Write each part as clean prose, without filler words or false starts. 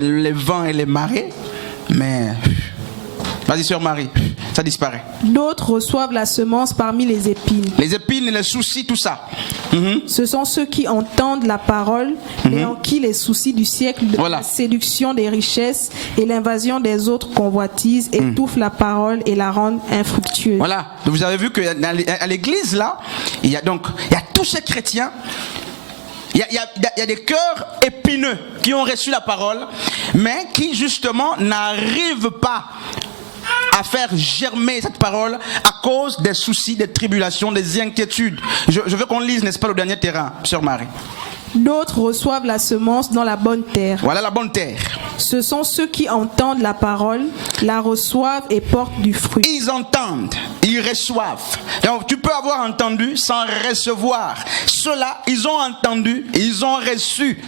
les vents et les marées, mais vas-y sœur Marie, ça disparaît. D'autres reçoivent la semence parmi les épines. Les épines, les soucis, tout ça. Ce sont ceux qui entendent la parole et en qui les soucis du siècle, la séduction des richesses et l'invasion des autres convoitises étouffent la parole et la rendent infructueuse. Voilà, vous avez vu qu'à l'église là, il y a tous ces chrétiens. Il y a des cœurs épineux qui ont reçu la parole, mais qui justement n'arrivent pas à faire germer cette parole à cause des soucis, des tribulations, des inquiétudes. Je veux qu'on lise, n'est-ce pas, le dernier terrain, sœur Marie. D'autres reçoivent la semence dans la bonne terre. Voilà la bonne terre. Ce sont ceux qui entendent la parole, la reçoivent et portent du fruit. Ils entendent, ils reçoivent. Donc tu peux avoir entendu sans recevoir. Ceux-là, ils ont entendu, ils ont reçu.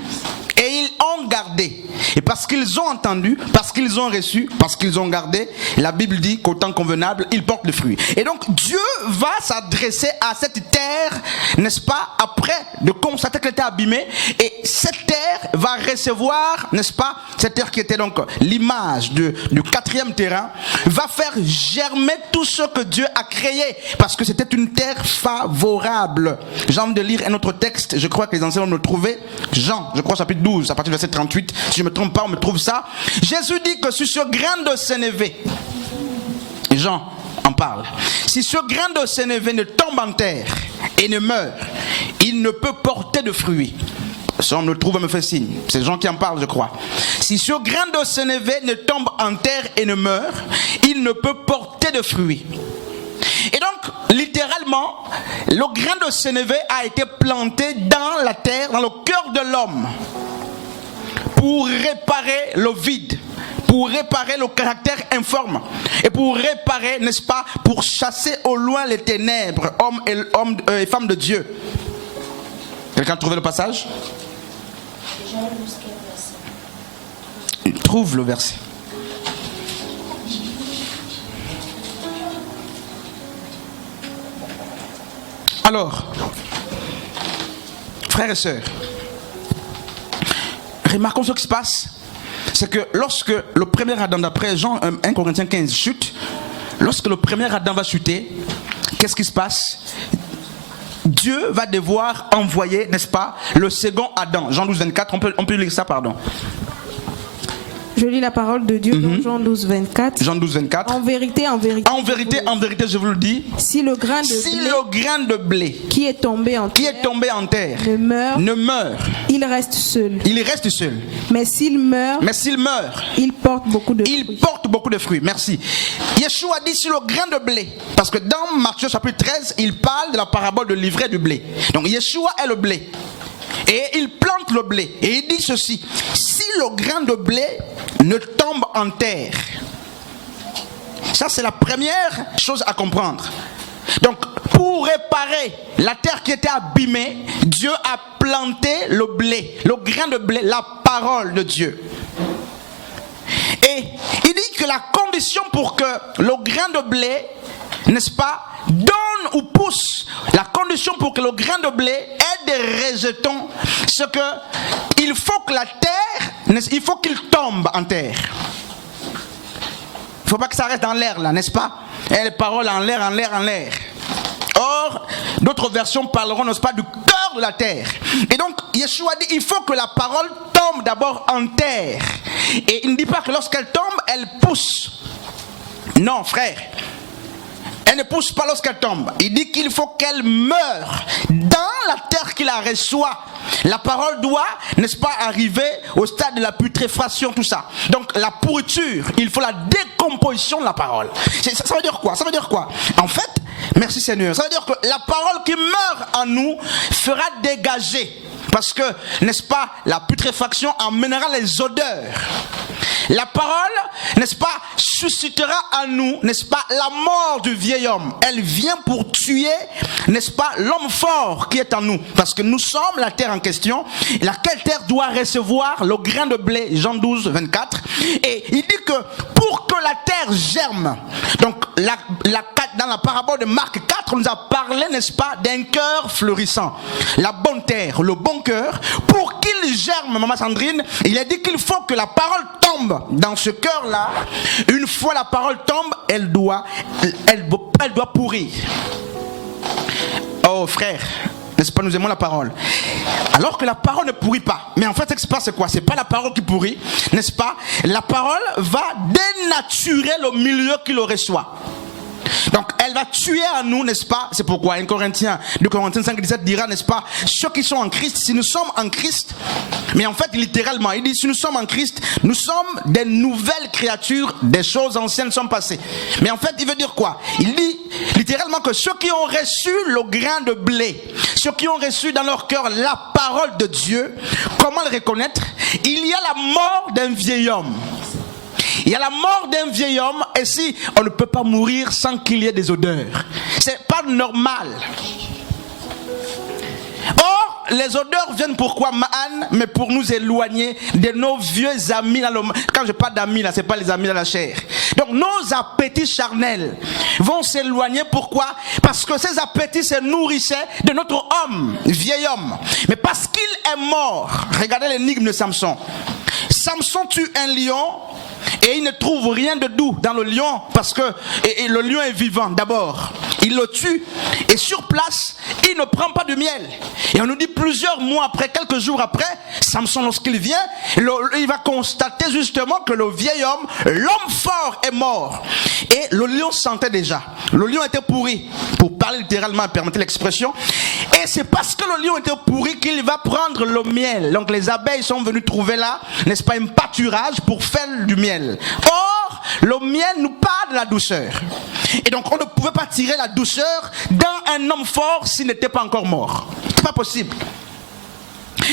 Et ils ont gardé. Et parce qu'ils ont entendu, parce qu'ils ont reçu, parce qu'ils ont gardé, la Bible dit qu'au temps convenable, ils portent le fruit. Et donc Dieu va s'adresser à cette terre, n'est-ce pas, après de constater qu'elle était abîmée. Et cette terre va recevoir, n'est-ce pas, cette terre qui était donc l'image du quatrième terrain, va faire germer tout ce que Dieu a créé. Parce que c'était une terre favorable. J'ai envie de lire un autre texte, je crois que les anciens vont le trouver. Jean, je crois chapitre 12, à partir du verset 38, si je ne me trompe pas, on me trouve ça. Jésus dit que sur ce grain de sénévé, Jean en parle, si ce grain de sénévé ne tombe en terre et ne meurt, il ne peut porter de fruits. Ça, on me le trouve, on me fait signe. C'est Jean qui en parle, je crois. Si ce grain de sénévé ne tombe en terre et ne meurt, il ne peut porter de fruits. Et donc, littéralement, le grain de sénévé a été planté dans la terre, dans le cœur de l'homme, pour réparer le vide, pour réparer le caractère informe, et pour réparer, n'est-ce pas, pour chasser au loin les ténèbres, hommes et femmes de Dieu. Quelqu'un a trouvé le passage? Trouve le verset. Alors, frères et sœurs, remarquons ce qui se passe. C'est que lorsque le premier Adam, d'après Jean 1 Corinthiens 15 chute, lorsque le premier Adam va chuter, qu'est-ce qui se passe? Dieu va devoir envoyer, n'est-ce pas, le second Adam. Jean 12, 24, on peut lire ça, pardon. Je lis la parole de Dieu dans Jean 12, 24. Jean 12, 24. En vérité, je vous le dis. Si le grain de blé qui est tombé en terre ne meurt, il reste seul. Mais s'il meurt, il porte beaucoup de fruits. Merci. Yeshua dit sur le grain de blé. Parce que dans Matthieu chapitre 13, il parle de la parabole de l'ivraie du blé. Donc Yeshua est le blé. Et il plante le blé. Et il dit ceci: si le grain de blé ne tombe en terre. Ça, c'est la première chose à comprendre. Donc, pour réparer la terre qui était abîmée, Dieu a planté le blé, le grain de blé, la parole de Dieu. Et il dit que la condition pour que le grain de blé, n'est-ce pas, donne ou pousse, la condition pour que le grain de blé ait des rejetons, c'est que il faut que la terre, il faut qu'il tombe en terre. Il ne faut pas que ça reste dans l'air là, n'est-ce pas? Et les paroles en l'air. Or, d'autres versions parleront, n'est-ce pas, du cœur de la terre. Et donc, Yeshua dit, il faut que la parole tombe d'abord en terre. Et il ne dit pas que lorsqu'elle tombe, elle pousse. Non, frère. Elle ne pousse pas lorsqu'elle tombe. Il dit qu'il faut qu'elle meure dans la terre qui la reçoit. La parole doit, n'est-ce pas, arriver au stade de la putréfaction, tout ça. Donc la pourriture, il faut la décomposition de la parole. Ça veut dire quoi? Ça veut dire quoi? En fait, merci Seigneur, ça veut dire que la parole qui meurt en nous fera dégager. Parce que, n'est-ce pas, la putréfaction amènera les odeurs. La parole, n'est-ce pas, suscitera en nous, n'est-ce pas, la mort du vieil homme. Elle vient pour tuer, n'est-ce pas, l'homme fort qui est en nous. Parce que nous sommes la terre en question, laquelle terre doit recevoir le grain de blé, Jean 12, 24. Et il dit que pour que la terre germe. Donc dans la parabole de Marc 4, on nous a parlé, n'est-ce pas, d'un cœur fleurissant. La bonne terre, le bon cœur. Pour qu'il germe, maman Sandrine, il a dit qu'il faut que la parole tombe dans ce cœur-là. Une fois la parole tombe, elle doit pourrir. Oh frère, n'est-ce pas, nous aimons la parole. Alors que la parole ne pourrit pas. Mais en fait, ce qui se passe, c'est quoi? C'est pas la parole qui pourrit, n'est-ce pas? La parole va dénaturer le milieu qui le reçoit. Donc elle va tuer en nous, n'est-ce pas? C'est pourquoi 2 Corinthiens 5:17 dira, n'est-ce pas, ceux qui sont en Christ, si nous sommes en Christ, mais en fait littéralement, il dit si nous sommes en Christ, nous sommes des nouvelles créatures, des choses anciennes sont passées. Mais en fait il veut dire quoi? Il dit littéralement que ceux qui ont reçu le grain de blé, ceux qui ont reçu dans leur cœur la parole de Dieu, comment le reconnaître? Il y a la mort d'un vieil homme. Il y a la mort d'un vieil homme, et si on ne peut pas mourir sans qu'il y ait des odeurs, c'est pas normal. Or, les odeurs viennent pourquoi, Anne? Mais pour nous éloigner de nos vieux amis. Quand je parle d'amis, là, c'est pas les amis de la chair. Donc, nos appétits charnels vont s'éloigner. Pourquoi? Parce que ces appétits se nourrissaient de notre homme, vieil homme. Mais parce qu'il est mort, regardez l'énigme de Samson. Samson tue un lion. Et il ne trouve rien de doux dans le lion parce que le lion est vivant d'abord. Il le tue et sur place, il ne prend pas de miel. Et on nous dit plusieurs mois après, quelques jours après, Samson lorsqu'il vient, il va constater justement que le vieil homme, l'homme fort est mort. Et le lion sentait déjà. Le lion était pourri, pour parler littéralement, permettez l'expression. Et c'est parce que le lion était pourri qu'il va prendre le miel. Donc les abeilles sont venues trouver là, n'est-ce pas, un pâturage pour faire du miel. Or, le miel nous parle de la douceur. Et donc, on ne pouvait pas tirer la douceur dans un homme fort s'il n'était pas encore mort. C'est pas possible.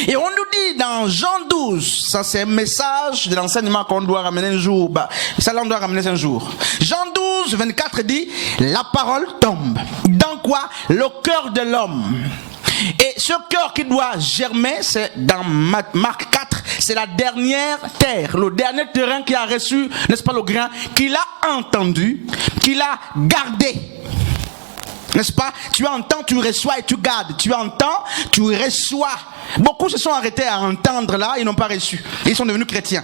Et on nous dit dans Jean 12, ça c'est un message de l'enseignement qu'on doit ramener un jour. Ça là on doit ramener un jour. Jean 12, 24 dit, la parole tombe. Dans quoi? Le cœur de l'homme. Et ce cœur qui doit germer, c'est dans Marc 4, c'est la dernière terre, le dernier terrain qui a reçu, n'est-ce pas, le grain, qu'il a entendu, qu'il a gardé. N'est-ce pas? Tu entends, tu reçois et tu gardes. Tu entends, tu reçois. Beaucoup se sont arrêtés à entendre là, ils n'ont pas reçu. Ils sont devenus chrétiens.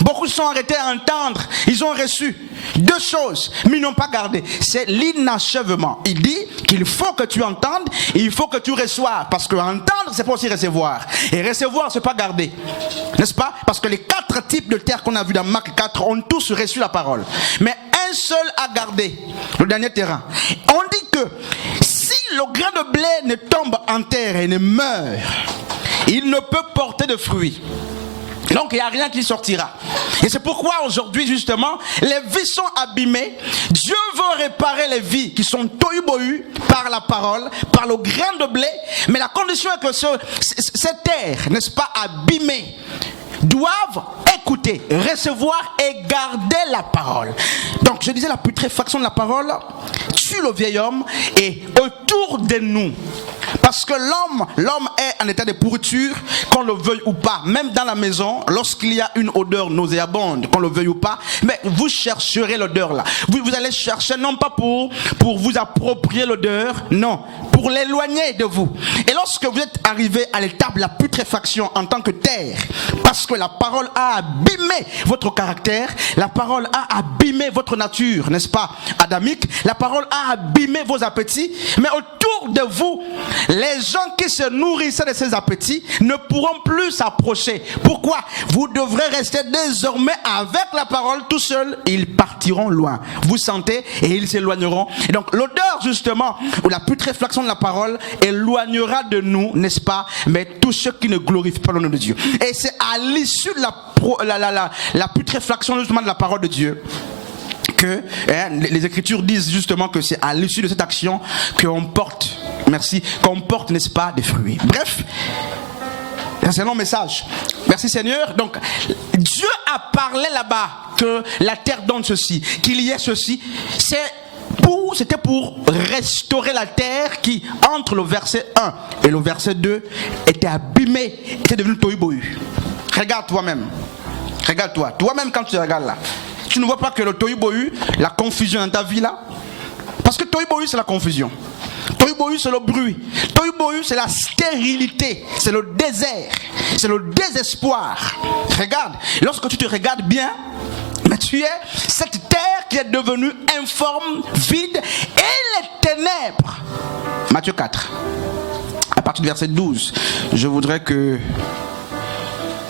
Beaucoup se sont arrêtés à entendre, ils ont reçu deux choses, mais ils n'ont pas gardé. C'est l'inachèvement. Il dit qu'il faut que tu entendes et il faut que tu reçoives. Parce que entendre, c'est pas aussi recevoir. Et recevoir, c'est pas garder. N'est-ce pas? Parce que les 4 types de terre qu'on a vu dans Marc 4 ont tous reçu la parole. Mais un seul a gardé, le dernier terrain. On dit que si le grain de blé ne tombe en terre et ne meurt, il ne peut porter de fruits. Donc il n'y a rien qui sortira. Et c'est pourquoi aujourd'hui justement les vies sont abîmées. Dieu veut réparer les vies qui sont tohu-bohu par la parole, par le grain de blé. Mais la condition est que cette terre, n'est-ce pas, abîmée, doivent écouter, recevoir et garder la parole. Donc je disais, la putréfaction de la parole tue le vieil homme et autour de nous. Parce que l'homme est en état de pourriture, qu'on le veuille ou pas. Même dans la maison, lorsqu'il y a une odeur nauséabonde, qu'on le veuille ou pas, mais vous chercherez l'odeur là. Vous allez chercher non pas pour vous approprier l'odeur, non, pour l'éloigner de vous. Et lorsque vous êtes arrivé à l'étape de la putréfaction en tant que terre, parce que la parole a abîmé votre caractère, la parole a abîmé votre nature, n'est-ce pas, adamique, la parole a abîmé vos appétits, mais autour de vous, les gens qui se nourrissaient de ces appétits ne pourront plus s'approcher. Pourquoi? Vous devrez rester désormais avec la parole tout seul. Ils partiront loin. Vous sentez et ils s'éloigneront. Et donc l'odeur justement, ou la putréfaction de la parole éloignera de nous, n'est-ce pas, mais tous ceux qui ne glorifient pas le nom de Dieu. Et c'est à l'issue de la putréfaction justement de la parole de Dieu que les Écritures disent justement que c'est à l'issue de cette action qu'on porte, qu'on porte, n'est-ce pas, des fruits. Bref, c'est un long message. Merci Seigneur. Donc, Dieu a parlé là-bas que la terre donne ceci, qu'il y ait ceci. C'était pour restaurer la terre qui, entre le verset 1 et le verset 2, était abîmée, était devenue tohu-bohu. Regarde toi-même. Regarde-toi. Toi-même quand tu regardes là. Tu ne vois pas que le tohu-bohu, la confusion dans ta vie là? Parce que tohu-bohu c'est la confusion. Tohu-bohu c'est le bruit. Tohu-bohu c'est la stérilité. C'est le désert. C'est le désespoir. Regarde, lorsque tu te regardes bien, mais tu es cette terre qui est devenue informe, vide, et les ténèbres. Matthieu 4, à partir du verset 12. Je voudrais que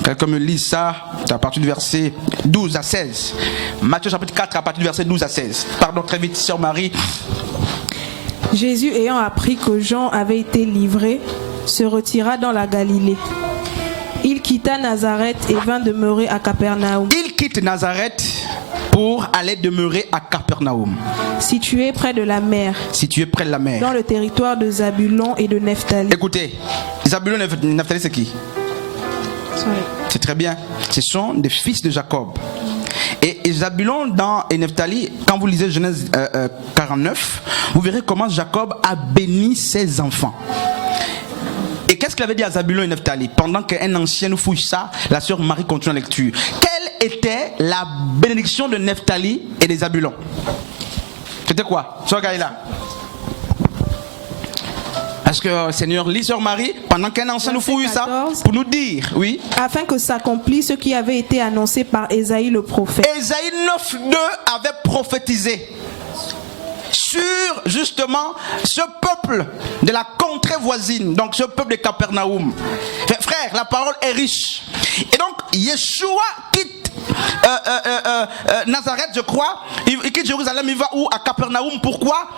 quelqu'un me lise ça à partir du verset 12 à 16. Matthieu chapitre 4 à partir du verset 12 à 16. Pardon, très vite, sœur Marie. Jésus, ayant appris que Jean avait été livré, se retira dans la Galilée. Il quitta Nazareth et vint demeurer à Capernaum. Il quitte Nazareth pour aller demeurer à Capernaum. Situé près de la mer. Situé près de la mer. Dans le territoire de Zabulon et de Nephtali. Écoutez, Zabulon et Nephtali c'est qui? C'est très bien. Ce sont des fils de Jacob. Et Zabulon et Nephtali, quand vous lisez Genèse 49, vous verrez comment Jacob a béni ses enfants. Et qu'est-ce qu'il avait dit à Zabulon et Nephtali? Pendant qu'un ancien nous fouille ça, la sœur Marie continue la lecture. Quelle était la bénédiction de Nephtali et de Zabulon? C'était quoi? Sœur Gaïla? Est-ce que Seigneur lit sœur Marie pendant qu'un ancien nous fouille ça pour nous dire, oui. Afin que s'accomplisse ce qui avait été annoncé par Ésaïe le prophète. Ésaïe 9.2 avait prophétisé sur justement ce peuple de la contrée voisine, donc ce peuple de Capernaum. Frère, la parole est riche. Et donc Yeshua quitte Nazareth, je crois. Il quitte Jérusalem, il va où? À Capernaum. Pourquoi?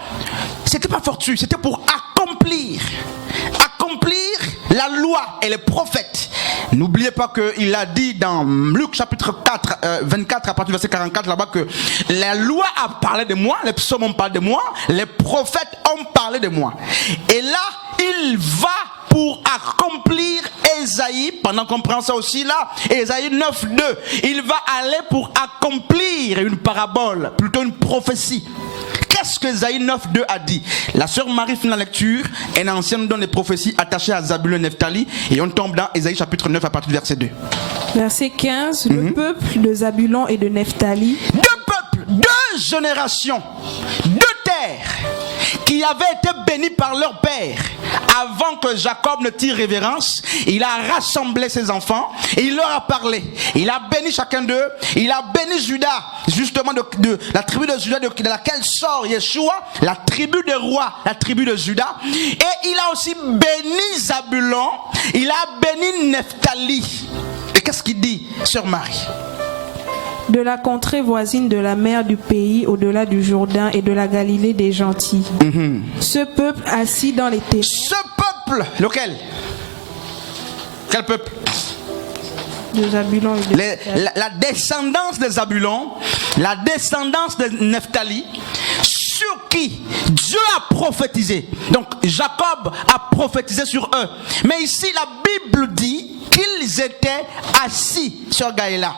C'était pas fortuit, c'était pour accomplir la loi et les prophètes. N'oubliez pas qu'il a dit dans Luc chapitre 4, 24 à partir du verset 44 là-bas que la loi a parlé de moi, les psaumes ont parlé de moi, les prophètes ont parlé de moi. Et là, il va pour accomplir Ésaïe, pendant qu'on prend ça aussi là, Ésaïe 9.2, il va aller pour accomplir une parabole, plutôt une prophétie. Qu'est-ce que Ésaïe 9.2 a dit? La sœur Marie finit la lecture, un ancien nous donne les prophéties attachées à Zabulon et Nephtali, et on tombe dans Ésaïe chapitre 9 à partir du verset 2. Verset 15, le peuple de Zabulon et de Nephtali. Deux peuples, deux générations, deux terres qui avaient été bénis par leur père. Avant que Jacob ne tire révérence, il a rassemblé ses enfants et il leur a parlé. Il a béni chacun d'eux. Il a béni Judas, justement de la tribu de Judas de laquelle sort Yeshua, la tribu des rois, la tribu de Judas. Et il a aussi béni Zabulon. Il a béni Nephtali. Et qu'est-ce qu'il dit, sœur Marie? De la contrée voisine de la mer du pays, au-delà du Jourdain et de la Galilée des gentils. Ce peuple assis dans les ténèbres. Ce peuple, lequel? Quel peuple? De Zabulon et de la descendance de Zabulon, la descendance de Nephtali, sur qui Dieu a prophétisé. Donc Jacob a prophétisé sur eux. Mais ici la Bible dit qu'ils étaient assis sur Gaïla.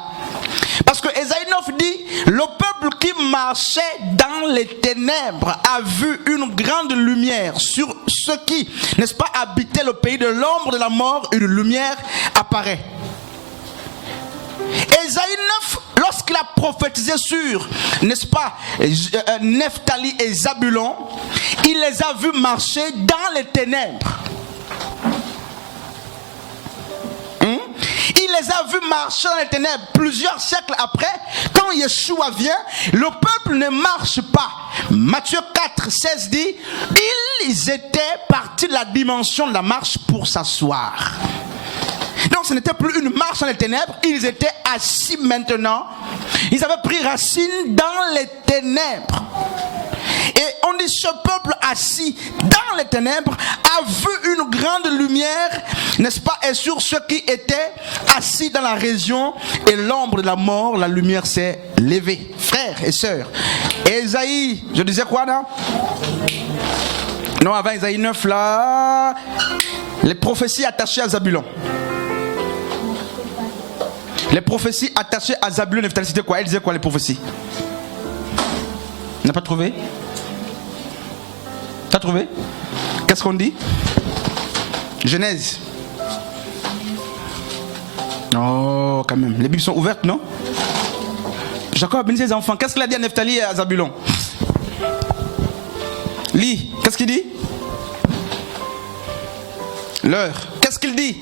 Parce que Ésaïe 9 dit, le peuple qui marchait dans les ténèbres a vu une grande lumière. Sur ceux qui, n'est-ce pas, habitaient le pays de l'ombre de la mort, une lumière apparaît. Ésaïe 9, lorsqu'il a prophétisé sur, n'est-ce pas, Nephtali et Zabulon, il les a vus marcher dans les ténèbres. Il les a vus marcher dans les ténèbres. Plusieurs siècles après, quand Yeshua vient, le peuple ne marche pas. Matthieu 4, 16 dit, ils étaient partis de la dimension de la marche pour s'asseoir. Donc ce n'était plus une marche dans les ténèbres, ils étaient assis maintenant. Ils avaient pris racine dans les ténèbres. Et on dit, ce peuple assis dans les ténèbres a vu une grande lumière, n'est-ce pas? Et sur ceux qui étaient assis dans la région et l'ombre de la mort, la lumière s'est levée. Frères et sœurs, Ésaïe, je disais quoi là? Non, avant Ésaïe 9 là, les prophéties attachées à Zabulon. Les prophéties attachées à Zabulon et Nephtali, c'était quoi? Elle disait quoi les prophéties? On n'a pas trouvé? T'as trouvé? Qu'est-ce qu'on dit? Genèse. Oh, quand même. Les Bibles sont ouvertes, non? Jacob a béni ses enfants. Qu'est-ce qu'il a dit à Nephtali et à Zabulon? Lis, qu'est-ce qu'il dit? L'heure. Qu'est-ce qu'il dit?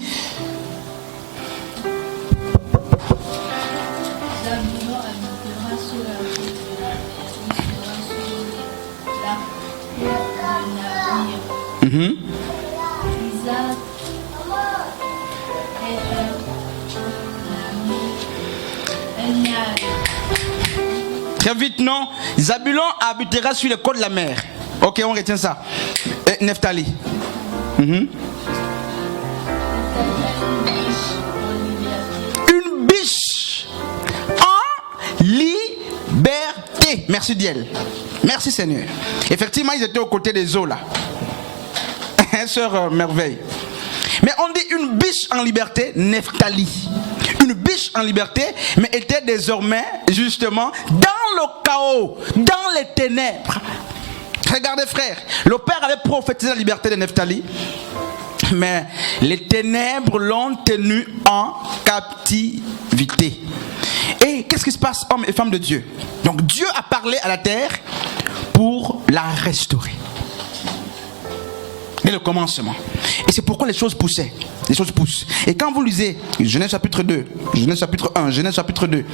Très vite, non? Zabulon habitera sur les côtes de la mer. Ok, on retient ça. Et Nephtali. Une biche en liberté. Merci Diel. Merci Seigneur. Effectivement, ils étaient aux côtés des eaux là. Sœur Merveille. Mais on dit une biche en liberté, Nephtali. Une biche en liberté, mais était désormais justement dans le chaos, dans les ténèbres. Regardez frère, le Père avait prophétisé la liberté de Nephtali, mais les ténèbres l'ont tenu en captivité. Et qu'est-ce qui se passe, hommes et femmes de Dieu? Donc Dieu a parlé à la terre pour la restaurer. Dès le commencement. Et c'est pourquoi les choses poussaient. Les choses poussent. Et quand vous lisez Genèse chapitre 2, Genèse chapitre 1, Genèse chapitre 2,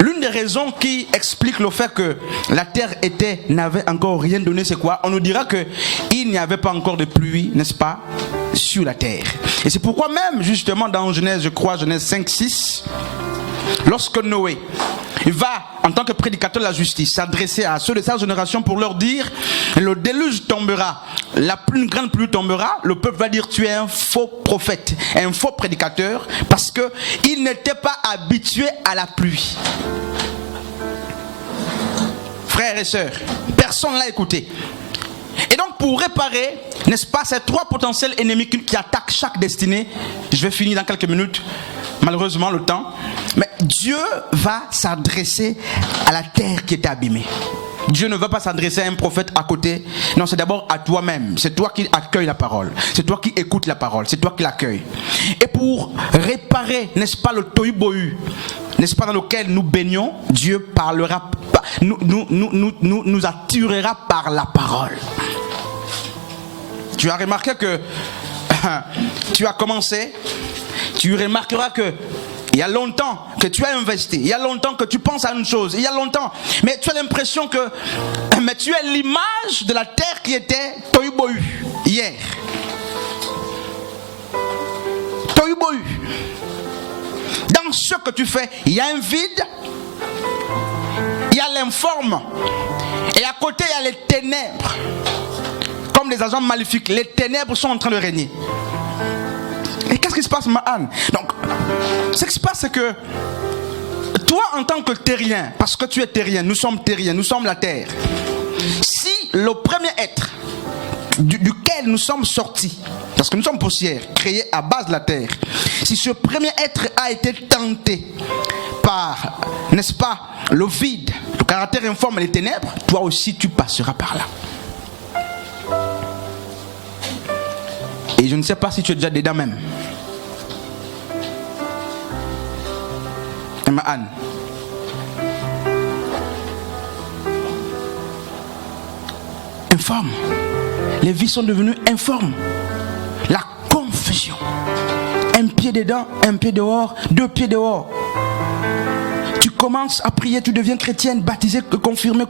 l'une des raisons qui explique le fait que la terre n'avait encore rien donné, c'est quoi? On nous dira qu'il n'y avait pas encore de pluie, n'est-ce pas, sur la terre. Et c'est pourquoi même, justement, dans Genèse, je crois, Genèse 5, 6, lorsque Noé va, en tant que prédicateur de la justice, s'adresser à ceux de sa génération pour leur dire, le déluge tombera, la plus grande pluie tombera, le peuple va dire, tu es un faux prophète, un faux prédicateur, parce qu'il n'était pas habitué à la pluie. Frères et sœurs, personne ne l'a écouté. Et donc pour réparer, n'est-ce pas, ces trois potentiels ennemis qui attaquent chaque destinée, je vais finir dans quelques minutes, malheureusement le temps, mais Dieu va s'adresser à la terre qui était abîmée. Dieu ne va pas s'adresser à un prophète à côté. Non, c'est d'abord à toi-même. C'est toi qui accueilles la parole. C'est toi qui écoutes la parole. C'est toi qui l'accueilles. Et pour réparer, n'est-ce pas, le tohu-bohu, n'est-ce pas, dans lequel nous baignons, Dieu parlera, nous attirera par la parole. Tu as remarqué que tu as commencé, tu remarqueras que il y a longtemps que tu as investi, il y a longtemps que tu penses à une chose, il y a longtemps, mais tu as l'impression que tu es l'image de la terre qui était tohu-bohu hier. Tohu-bohu. Dans ce que tu fais, il y a un vide, il y a l'informe, et à côté il y a les ténèbres. Comme des agents maléfiques, les ténèbres sont en train de régner. Et qu'est-ce qui se passe, Mahan? Donc, ce qui se passe, c'est que toi, en tant que terrien, parce que tu es terrien, nous sommes terriens, nous sommes la terre. Si le premier être duquel nous sommes sortis, parce que nous sommes poussière, créés à base de la terre, si ce premier être a été tenté par, n'est-ce pas, le vide, le caractère informe et les ténèbres, toi aussi tu passeras par là. Et je ne sais pas si tu es déjà dedans même. Emma Anne. Informe. Les vies sont devenues informes. La confusion. Un pied dedans, un pied dehors, deux pieds dehors. Tu commences à prier, tu deviens chrétienne, baptisée, confirmée.